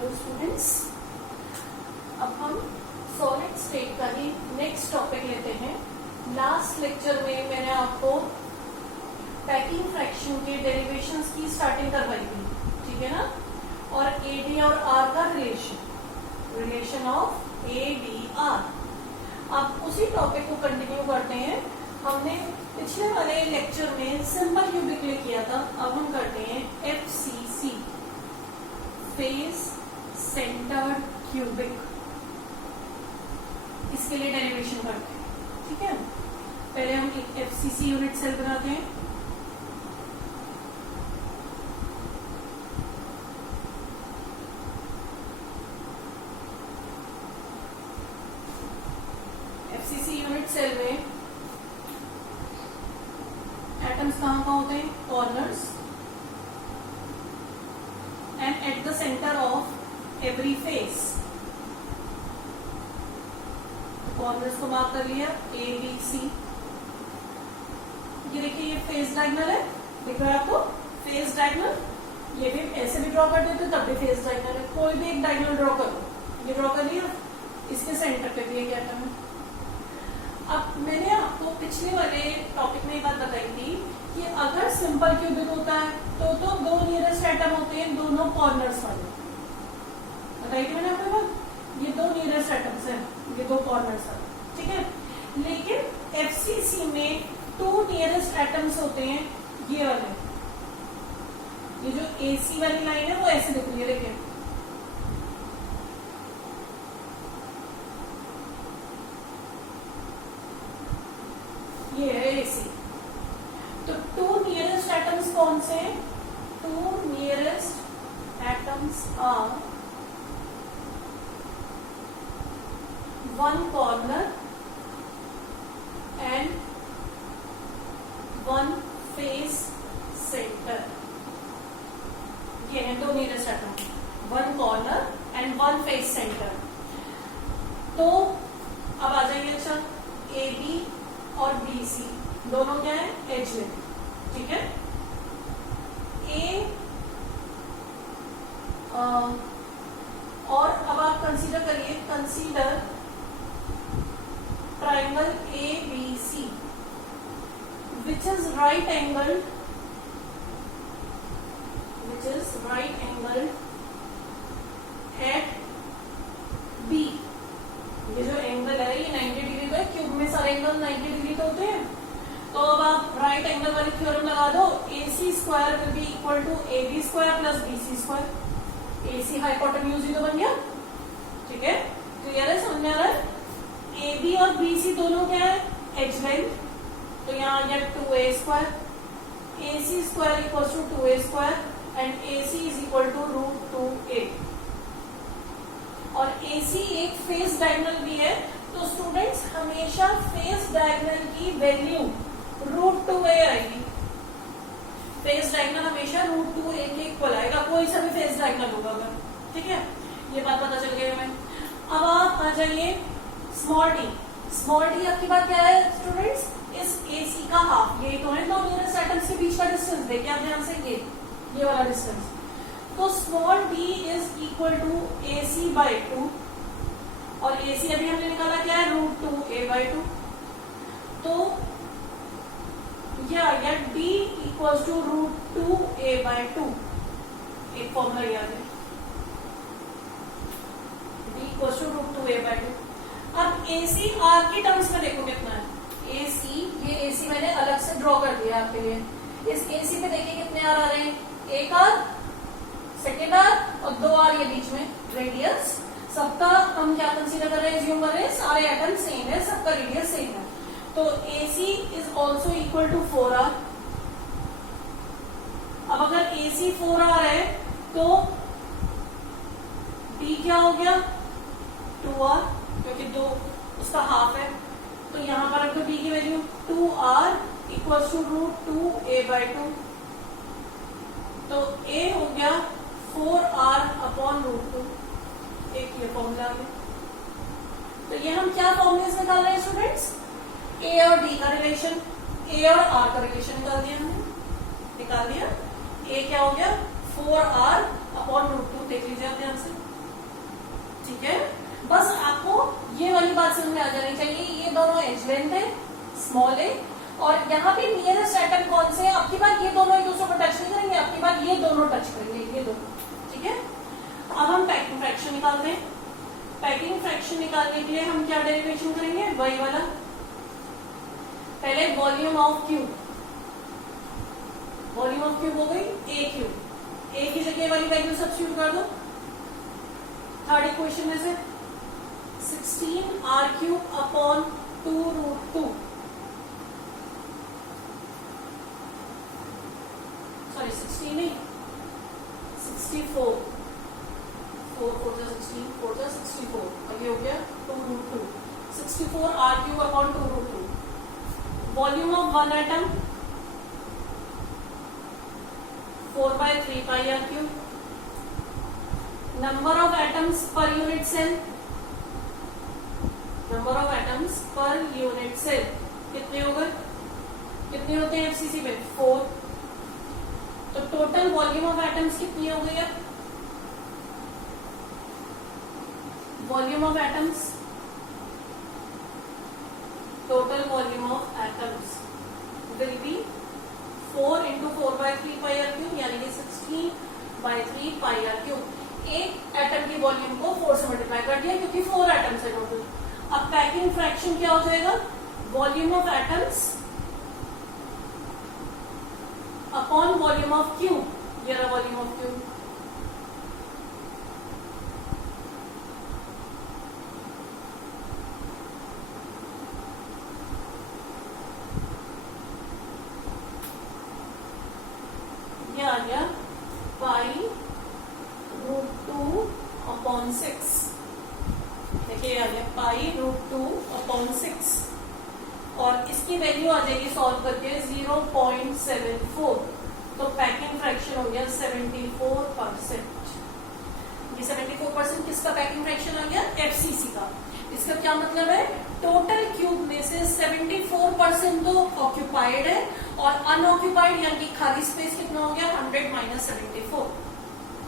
Hello students, अब हम solid state का ही नेक्स्ट टॉपिक लेते हैं। लास्ट लेक्चर में मैंने आपको पैकिंग फ्रैक्शन के डेरिवेशंस की स्टार्टिंग करवाई थी, ठीक है ना। और एडी और आर का रिलेशन ऑफ एडी आर। अब उसी टॉपिक को कंटिन्यू करते हैं। हमने पिछले वाले लेक्चर में सिंपल क्यूबिक किया था, अब हम करते हैं एफसीसी, फेस सेंटर्ड क्यूबिक। इसके लिए डेरिवेशन करते हैं, ठीक है। पहले हम एक एफसीसी यूनिट सेल बनाते हैं। एफसीसी यूनिट सेल में एटम्स कहां कहां होते हैं? Corners, and at the centre of every face. Corners को मार्क कर लिया ए बी सी। ये देखिए, ये फेस डायगोनल है, दिख रहा है आपको फेस डायगोनल। ये भी ऐसे भी ड्रॉ कर देते तब भी फेस डायगोनल है। कोई भी एक डायगोनल ड्रॉ करो, ये ड्रॉ कर लिया, इसके सेंटर पे भी एक एटम है। अब मैंने आपको पिछले वाले टॉपिक में एक बात बताई थी कि अगर सिंपल क्यूबिक होता है तो दो नियरेस्ट एटम होते हैं, दोनों कॉर्नर्स वाले। बताई थी मैंने आपको बात, ये दो नियरेस्ट एटम्स हैं, ये दो कॉर्नर्स वाले, ठीक है। लेकिन एफसीसी में टू नियरेस्ट एटम्स होते हैं, ये वाले। ये जो एसी वाली लाइन है वो ऐसे दिख रही है, देखिए ये है एसी। तो टू नियरेस्ट एटम्स कौन से हैं? Two nearest atoms are one corner and one face centre. ये है दो nearest atom, one corner and one face centre. तो अब आ जाइए, अच्छा ए बी और बी सी दोनों क्या है? एज में, ठीक है। ए और अब आप कंसीडर करिए, consider triangle A B C which is right angle, at B. ये जो एंगल है ये 90 डिग्री का है। क्यूब में सारे एंगल 90 डिग्री तो होते हैं। तो अब आप राइट एंगल वाली थ्योरम लगा दो, AC square will be equal to AB square plus BC square. AC hypotenuse ही तो बन गया, ठीक है। क्लियर है, समझ में आ रहा है? AB और BC दोनों क्या है? Edge length. तो यहाँ आ गया 2A square. AC square equal to 2A स्क्वायर and AC is equal to √2A। और AC एक फेस डायगोनल भी है, तो स्टूडेंट्स हमेशा फेस डायगोनल की वैल्यू √2A आएगी। फेस डायगोनल हमेशा √2A के इक्वल आएगा, कोई सा भी फेस डायगोनल होगा अगर, ठीक है। ये बात पता चल गई हमें। अब आप आ जाइए स्मॉल डी। स्मॉल डी आपकी बात क्या है स्टूडेंट्स? इस AC का हाफ, यही तो है दो नियरेस्ट एटम्स के बीच का डिस्टेंस। देखिए आप ध्यान से, ये वाला डिस्टेंस। तो small d is equal to AC by 2, और AC अभी हमने निकाला क्या है? √2A by 2। तो यह आ गया d equal to √2A by 2। एक फॉर्मूला याद है, d equal to √2A by 2। अब AC R की टर्म्स में देखो कितना है। AC, ये AC मैंने अलग से ड्रॉ कर दिया आपके लिए। इस AC पे देखिए कितने R आ रहे हैं? एक R, सेकेंड R और दो R ये बीच में रेडियस। सबका हम क्या कंसीडर कर रहे हैं? एज्यूम कर रहे हैं सारे एटम सेम है, सबका रेडियस सेम है। तो AC is also equal to 4R। अब अगर AC 4R है तो D क्या हो गया? 2R, क्योंकि दो उसका हाफ है। तो यहां पर रखो D की value 2R equal to √2A by 2। तो A हो गया 4R अपॉन √2। एक ये फॉर्मूला है। तो ये हम क्या फॉर्मूलेस निकाल रहे हैं स्टूडेंट्स? A और D का रिलेशन, A और R का रिलेशन निकाल दिया हमने, निकाल दिया। A क्या हो गया? 4R upon √2। देख लीजिए आप ध्यान से। ठीक है, बस आपको ये वाली बात समझ में आ जानी चाहिए, ये दोनों एज लेंथ है स्मॉल है, और यहाँ पे नियरेस्ट एटम कौन से है, आपकी बार ये दोनों एक दूसरे को टच नहीं करेंगे, आपकी बार ये दोनों टच करेंगे, ये दोनों, ठीक है। अब हम पैकिंग फ्रैक्शन निकालते हैं। पैकिंग फ्रैक्शन निकालने के लिए हम क्या डेरिवेशन करेंगे, वही वाला, पहले volume of cube, volume of cube हो गई ए क्यूब, ए की जगह वाली वैल्यू सब्स्टिट्यूट कर दो थर्ड इक्वेशन में से, 16 आर क्यूब अपॉन 2√2, सॉरी 16 नहीं 64, 4 4 16 4 64, अब ये हो गया 2√2, 64 r cube upon 2√2, volume of one atom 4/3 pi r cube, number of atoms per unit cell, number of atoms per unit cell कितने हो गए, कितने होते हैं एफसीसी में 4, तो टोटल वॉल्यूम ऑफ एटम्स कितनी हो गई है, volume of atoms, total volume of atoms will be 4 into 4/3 pi r cube, यानी कि 16/3 पाई आर क्यूब। एक एटम की वॉल्यूम को 4 से मल्टीप्लाई कर दिया क्योंकि 4 एटम्स है टोटल। अब पैकिंग फ्रैक्शन क्या हो जाएगा, volume of atoms upon volume of cube, ये रहा वॉल्यूम ऑफ क्यूब, ये आ गया π√2 अपॉन 6, देखिए आ गया π√2 अपॉन 6, और इसकी वैल्यू आ जाएगी सॉल्व करके 0.74, तो पैकिंग फ्रैक्शन हो गया 74%। ये 74% किसका पैकिंग फ्रैक्शन आ गया, एफसीसी का। इसका क्या मतलब है, टोटल क्यूब में से 74% तो ऑक्यूपाइड है, और अनऑक्यूपाइड यानी कि खाली स्पेस कितना हो गया 100 - 74,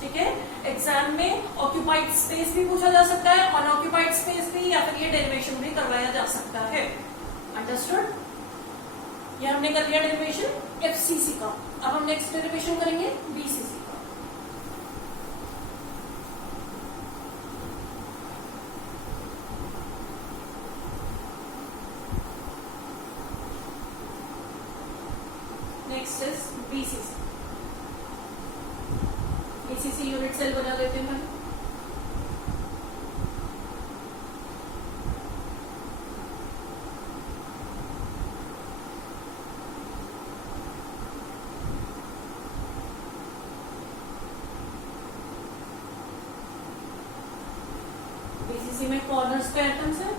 ठीक है। एग्जाम में ऑक्यूपाइड स्पेस भी पूछा जा सकता है, अनऑक्यूपाइड स्पेस भी, या फिर ये डेरिवेशन भी करवाया जा सकता है। अंडरस्टूड, ये हमने कर लिया डेरिवेशन एफसीसी का। अब हम नेक्स्ट डेरिवेशन करेंगे बीसीसी का। Next is BCC. BCC unit cell बना देते हैं। बीसीसी में कॉर्नर्स पे एटम्स है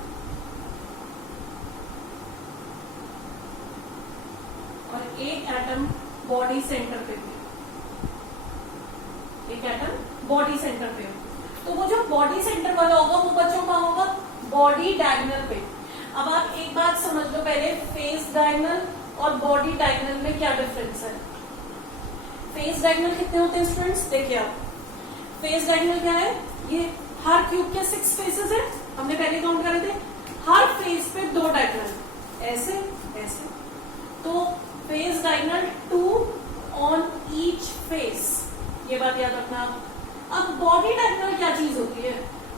और एक एटम बॉडी सेंटर पे भी, एक एटम बॉडी सेंटर पे। तो वो जो बॉडी सेंटर वाला होगा वो बच्चों का होगा बॉडी डायगोनल पे। अब आप एक बात समझ लो पहले, फेस डायगोनल और बॉडी डायगोनल में क्या डिफरेंस है। फेस डायगोनल कितने होते हैं स्टूडेंट्स, देखिए आप, फेस डायगोनल क्या है, ये हर क्यूब के 6 फेसेस है, हमने पहले काउंट करे थे। हर फेस पे 2 डायगोनल, ऐसे ऐसे, तो face diagonal 2 on each face, ये बात याद रखना। अब बॉडी डायगोनल क्या चीज होती है,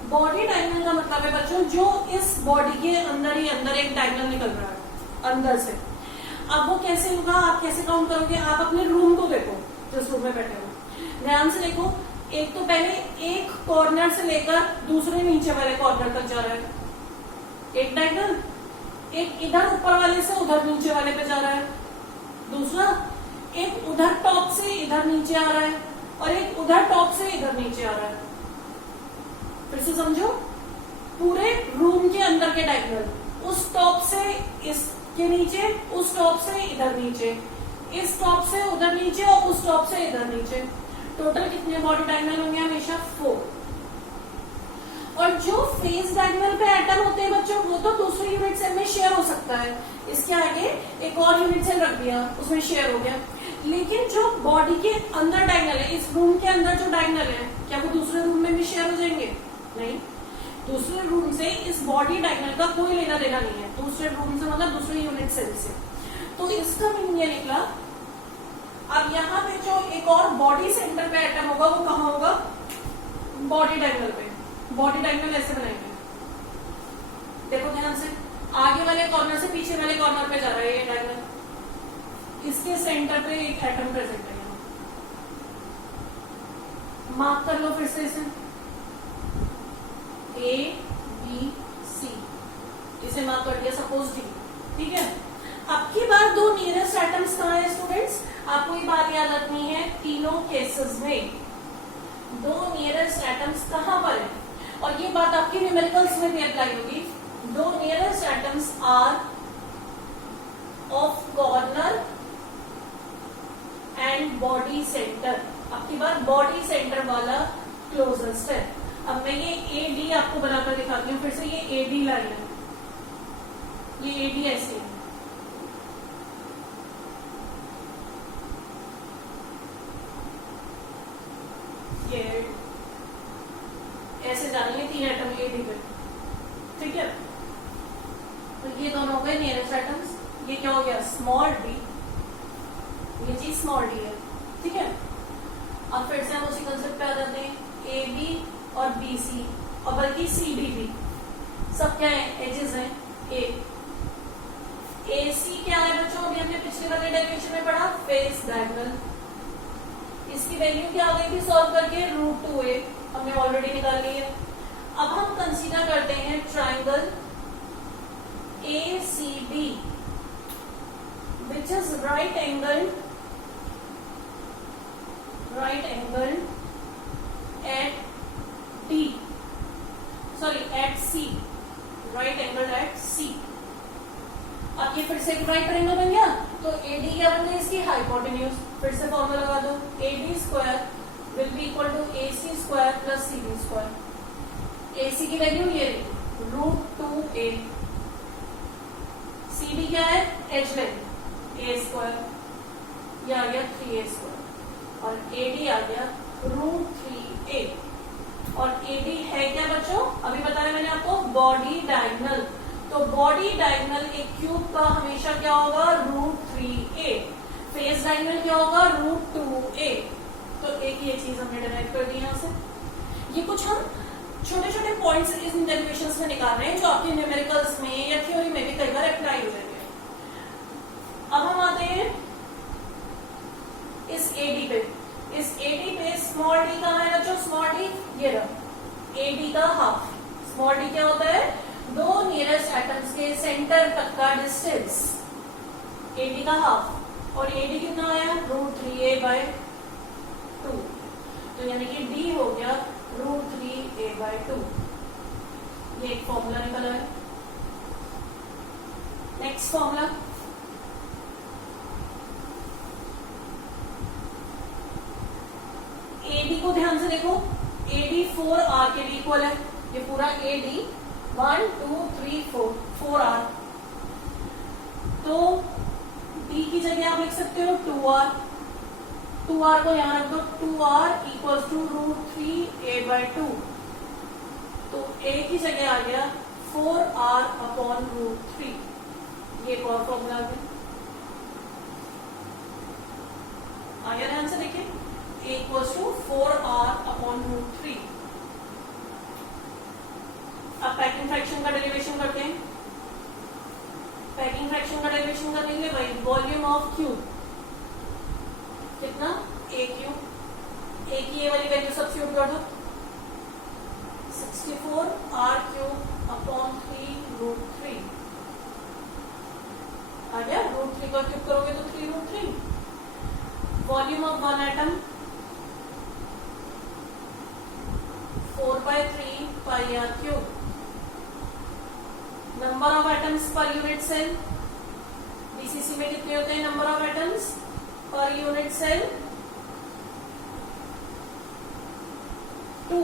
बॉडी डायगोनल का मतलब है बच्चों जो इस बॉडी के अंदर ही अंदर एक डायगोनल निकल रहा है अंदर से। अब वो कैसे होगा, आप कैसे काउंट करोगे, आप अपने रूम को देखो, जिस रूम में बैठे हो ध्यान से देखो। एक तो पहले एक कॉर्नर से लेकर दूसरे नीचे वाले कॉर्नर तक जा रहा है एक डायगोनल, एक इधर ऊपर वाले से उधर नीचे वाले पे जा रहा है दूसरा, एक उधर टॉप से इधर नीचे आ रहा है, और एक उधर टॉप से इधर नीचे आ रहा है। फिर से समझो, पूरे रूम के अंदर के डायगोनल, उस टॉप से इसके नीचे, उस टॉप से इधर नीचे, इस टॉप से उधर नीचे, और उस टॉप से इधर नीचे। टोटल कितने बॉडी डायगोनल होंगे, हमेशा 4। और जो फेस डायगोनल पे एटम होते हैं बच्चों, वो तो दूसरे यूनिट सेल में शेयर हो सकता है, इसके आगे एक और यूनिट सेल रख दिया, उसमें शेयर हो गया। लेकिन जो बॉडी के अंदर डायगोनल है, इस रूम के अंदर जो डायगोनल है, क्या वो दूसरे रूम में भी शेयर हो जाएंगे, नहीं। दूसरे रूम से इस बॉडी डायगोनल का कोई लेना देना नहीं है, दूसरे रूम से मतलब दूसरे यूनिट सेल से। तो इसका मीनिंग ये निकला। अब यहाँ पे जो एक और बॉडी सेंटर पे एटम होगा वो कहाँ होगा, बॉडी डायगोनल पे। बॉडी डायगोनल ऐसे बनाएंगे, देखो ध्यान से, आगे वाले कॉर्नर से पीछे वाले कॉर्नर पे जा रहा है ये डायगोनल, इसके सेंटर पे एक एटम प्रेजेंट है। मार्क कर लो फिर से इसे, ए बी सी, इसे मार्क कर दिया सपोज डी, ठीक है। अब की बार दो नियरेस्ट एटम्स कहाँ है स्टूडेंट्स, आपको ये बात याद रखनी है, तीनों केसेस में दो नियरेस्ट एटम्स कहाँ पर है, और ये बात आपकी न्यूमेरिकल्स में भी अप्लाई होगी। दो nearest atoms are of corner and body centre. अब की बार बॉडी सेंटर वाला क्लोजेस्ट है। अब मैं ये ए डी आपको बनाकर दिखाती हूँ फिर से, ये ए डी लाइन है, ये ए डी ऐसे है, ये ऐसे जानी है तीन एटम ए डी पे, ठीक है। तो ये दोनों हो गए नियरेस्ट एटम्स। ये क्या हो गया, स्मॉल डी, ये चीज स्मॉल डी है, ठीक है। अब फिर से हम उसी कंसेप्ट पे आ जाते हैं, ए बी और बी सी, और बल्कि सी डी भी, सब क्या है, एजेस हैं। ए सी क्या है बच्चों, अभी हमने पिछले वाले डेरिवेशन में पढ़ा, फेस डायगोनल। इसकी वैल्यू क्या आ गई थी सॉल्व करके, √2a, हमने ऑलरेडी निकाल ली है। अब हम कंसीडर करते हैं triangle ACB which is right angled at D, sorry at C, right angled at C। अब ये फिर से एक राइट ट्रायंगल बन गया, तो AD क्या बन गई इसकी, हाइपोटेन्यूज। फिर से फॉर्मूला लगा दो, AD square will be equal to AC square plus CD square. AC की वैल्यू ये √2a, CD क्या है, एच लेंथ, a स्क्वायर, ये आ गया 3a स्क्वायर, और AD आ गया √3a। और AD है क्या बच्चों, अभी बताया मैंने आपको, बॉडी डायगोनल। तो बॉडी डायगोनल एक क्यूब का हमेशा क्या होगा, √3a। फेस डायगोनल क्या होगा, √2a। तो एक ये चीज हमने डिराइव कर दी यहां से। ये कुछ हम छोटे छोटे पॉइंट्स इन डेरिवेशंस में निकाल रहे हैं जो आपके न्यूमेरिकल्स में या थ्योरी में भी कई बार अप्लाई हो जाएंगे। अब हम आते हैं इस AD पे। इस AD पे स्मॉल डी कहाँ है बच्चों, स्मॉल डी ये रहा, AD का हाफ। स्मॉल डी क्या होता है, दो नियरेस्ट एटम्स के सेंटर तक का डिस्टेंस, AD का हाफ। और AD कितना आया, √3a/2। तो यानी कि D हो गया √3a/2। ये एक फॉर्मूला निकला है। नेक्स्ट फॉर्मूला, AD को ध्यान से देखो, AD 4R के भी इक्वल है। ये पूरा AD 1 2 3 4 4R। तो D की जगह आप लिख सकते हो 2R। 2R को यहां रख दो, 2R इक्वल्स टू √3a/2। तो A की जगह आ गया 4R/√3। ये एक और फॉर्मूला आ गया, ध्यान से देखिए, A equals to 4R/√3। अब पैकिंग फ्रैक्शन का डेरिवेशन करते हैं। पैकिंग फ्रैक्शन का डेरिवेशन करेंगे भाई, वॉल्यूम ऑफ क्यूब कितना, AQ। A की ये वाली वैल्यू सब्स्टिट्यूट कर दो, 64R³/3√3 आ गया। √3 का क्यूब करोगे तो 3√3। Volume of one atom 4/3πr³। Number of atoms per unit cell, BCC में कितने होते हैं number of atoms per unit cell, 2।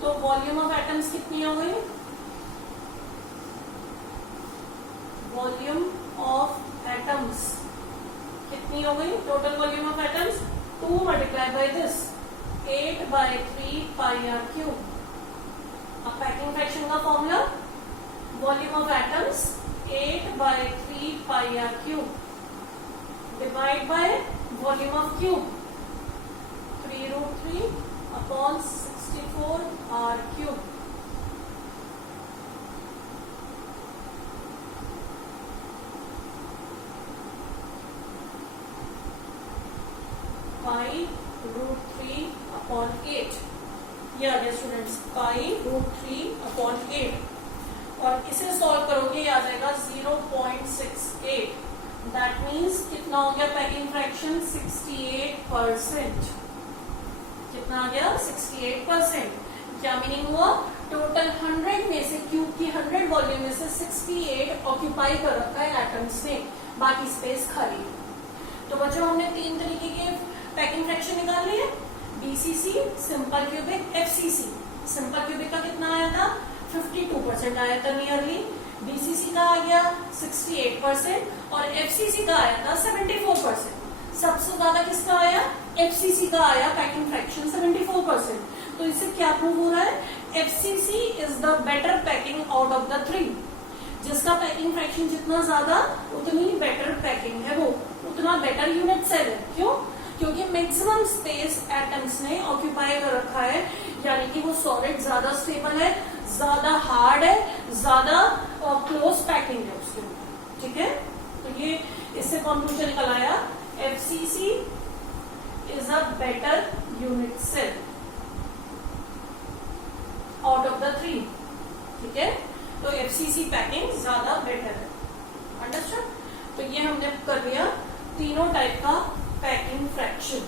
तो वॉल्यूम ऑफ एटम्स कितनी हो गई, वॉल्यूम ऑफ एटम्स कितनी हो गई, total volume of atoms 2 multiply by this 8/3πr³। अब पैकिंग फ्रैक्शन का formula, volume of atoms 8/3 pi r cube divide by volume of cube 3√3 upon 64 r cube. √3 अपॉन 8 ये आ गया स्टूडेंट्स, √3 अपॉन 8 और इसे सॉल्व करोगे आ जाएगा 0.68। दैट मीन्स कितना हो गया पैकिंग फ्रैक्शन 68%। कितना आ गया 68%। क्या मीनिंग हुआ, टोटल 100 में से क्यूब की 100 वॉल्यूम में से 68 ऑक्यूपाई कर रखा है एटम्स ने, बाकी स्पेस खाली। तो बच्चों हमने 3 तरीके के पैकिंग फ्रैक्शन निकाल लिए, BCC, simple cubic, FCC. Simple cubic का कितना आया था 52% आया था नियरली, बीसीसी का आ गया 68% और एफसीसी का आया था 74%। सबसे ज्यादा किसका आया, एफसीसी का आया पैकिंग फ्रैक्शन 74%। तो इससे क्या प्रूव हो रहा है, FCC is the better packing out of the 3। जिसका पैकिंग फ्रैक्शन जितना ज्यादा उतनी बेटर पैकिंग है, वो उतना बेटर यूनिट सेल है। क्यों, क्योंकि मैक्सिमम स्पेस एटम्स ने ऑक्यूपाई कर रखा है, यानी कि वो सॉलिड ज्यादा स्टेबल है, ज्यादा हार्ड है, ज्यादा क्लोज पैकिंग है उसके ऊपर। ठीक है, तो ये इससे कंक्लूजन निकल आया, FCC is a better unit sell out of the 3। ठीक है, तो एफसीसी पैकिंग ज्यादा बेटर है। अंडरस्टैंड। तो ये हमने कर लिया तीनों टाइप का पैकिंग फ्रैक्शन।